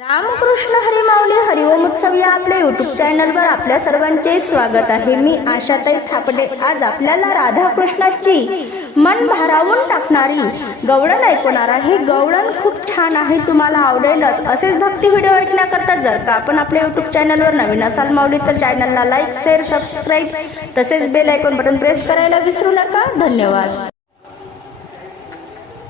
रामकृष्ण हरिमावली हरिओम उत्सव या आपल्या युट्यूब चॅनलवर आपल्या सर्वांचे स्वागत आहे. मी आशाताई थापडे. आज आपल्याला राधाकृष्णाची मन भारावून टाकणारी गवळण ऐकवणार आहे. गवळण खूप छान आहे तुम्हाला आवडेलच. असेच भक्ती व्हिडिओ ऐकण्याकरता जर का आपण आपल्या युट्यूब चॅनलवर नवीन असाल माऊली तर चॅनलला लाईक शेअर सबस्क्राईब तसेच बेल ऐकून बटन प्रेस करायला विसरू नका. धन्यवाद.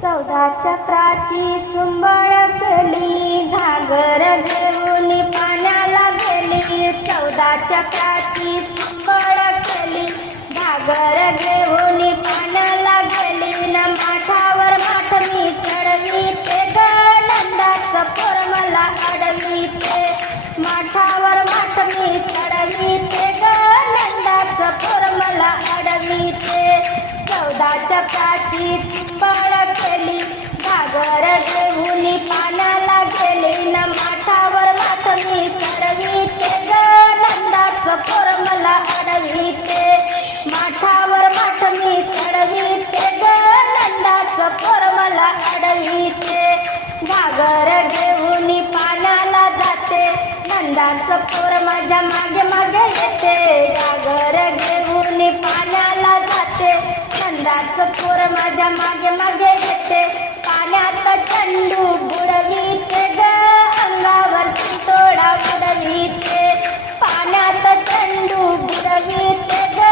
चौदा प्राची चुंबळ केली घागर घेऊन पाण्याला गेली. चौदा प्राची चुंबळ केली घागर घेऊन पाण्याला गेली. न माठावर माठ मी चढवी ते ग पोर मला अडवी ते. माठावर माठ मी चढवी ते ग पोर मला अडवी ते. चौदा प्राची चुंबळ सागर घेऊन पाण्याला गेले ना माठावर माथ मी चढवी ते ग पोर मला अडवी ते. माठावर माठ मी चढवी ते नंदाच पोर मला अडवी ते. घागर घेऊन पाण्याला जाते नंदाच पोर माझ्या मागे मागे येते. घागर घेऊन पाण्याला जाते नंदाचं पोर माझ्या मागे मागे येते पाण्यात चंडू बुडवीते ग अंगावर सितोडा उडवीते पाण्यात चंडू बुडवीते ग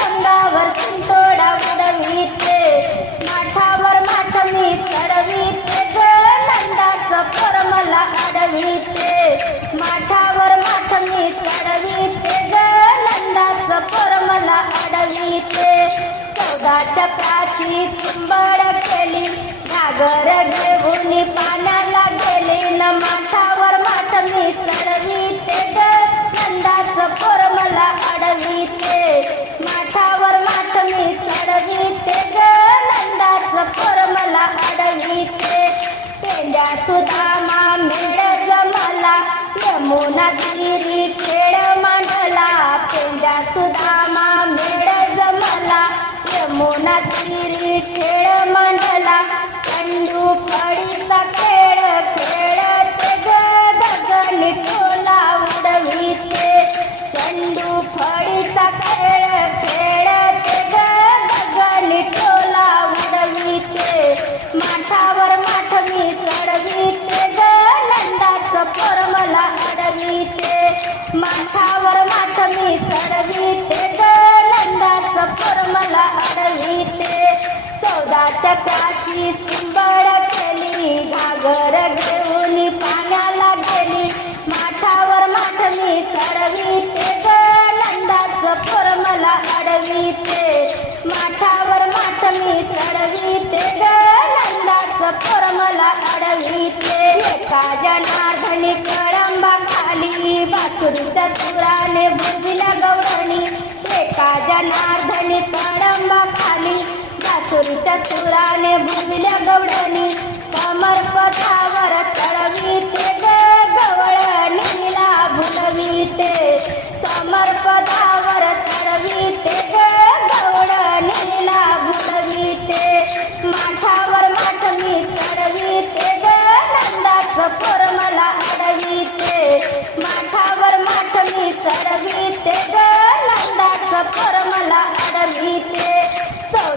अंगावर सितोडा उडवीते माठावर माठ मी चढवीते ग नंदाचं पोर मला अडवीते माठावर माठ मी चढवीते ग नंदाचं पोर मला अडवीते चौदा चक्राची चुंबड केली सागर घेऊन पाण्याला गेली न माठावर माठ मी चढवी ते नंदाचं पोर मला अडवीते माठावर माठ मी चढवी ते नंदाचं पोर मला अडवीते पेंड्या सुद्धा मेंढ जमला. यमुना गिरी खेळ मांडला. पेंड्या सुदामा मेंढ जमला. यमुना गिरी खेळ मांडला. चंडू फळीचा खेळ खेळते ग गगनी टोला उडवीते. चंडू फळीचा खेळ खेळते ग गगनी टोला उडवीते. माठावर माठ मी चढवीते ग नंदाचं पोर मला अडवीते. माठावर माठ मी चढवीते ग पोर मला अडवीते चौदा चक्राची चिंबड केली. घागर घेऊन पाण्याला गेली. माठावर माठ मी चढवी ते. नंदाचं पोर मला अडवीते माठावर माठ मी चढवी ते. नंदाचं पोर मला अडवीते एका जनार्दनी कळंबा खाली बासुरीच्या सुराने भुजल्या गौरव एका जनार्दनी कळंबा खाली जासूरच्या चुराने भुजल्या गौरणी समर्पथावर चढवीते ग गवळणीला भुलवीते समर्पथावर चढवीते ग गवळणीला भुलवीते माठावर माठ मी चढवीते ग नंदाचं पोर मला अडवीते माठावर माठ मी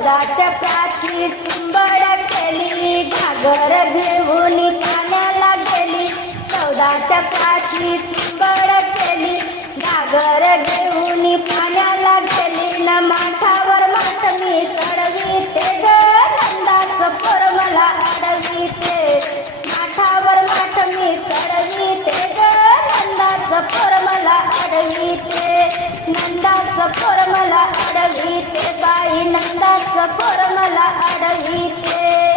चौदा प्राची चुंबड केली घागर घेऊन पाण्याला गेली. चौदाच्या प्राची चुंबड केली घागर घेऊन पाण्याला गेली. न माठावर माठ मी चढवी ते नंदाचं पोर मला अडवीते माठावर माठ मी चढवी ते नंदाचं पोर मला अडवी ते. नंदाच पोर मला अडवी ते. बा नंदाचं पोर मला अडवीते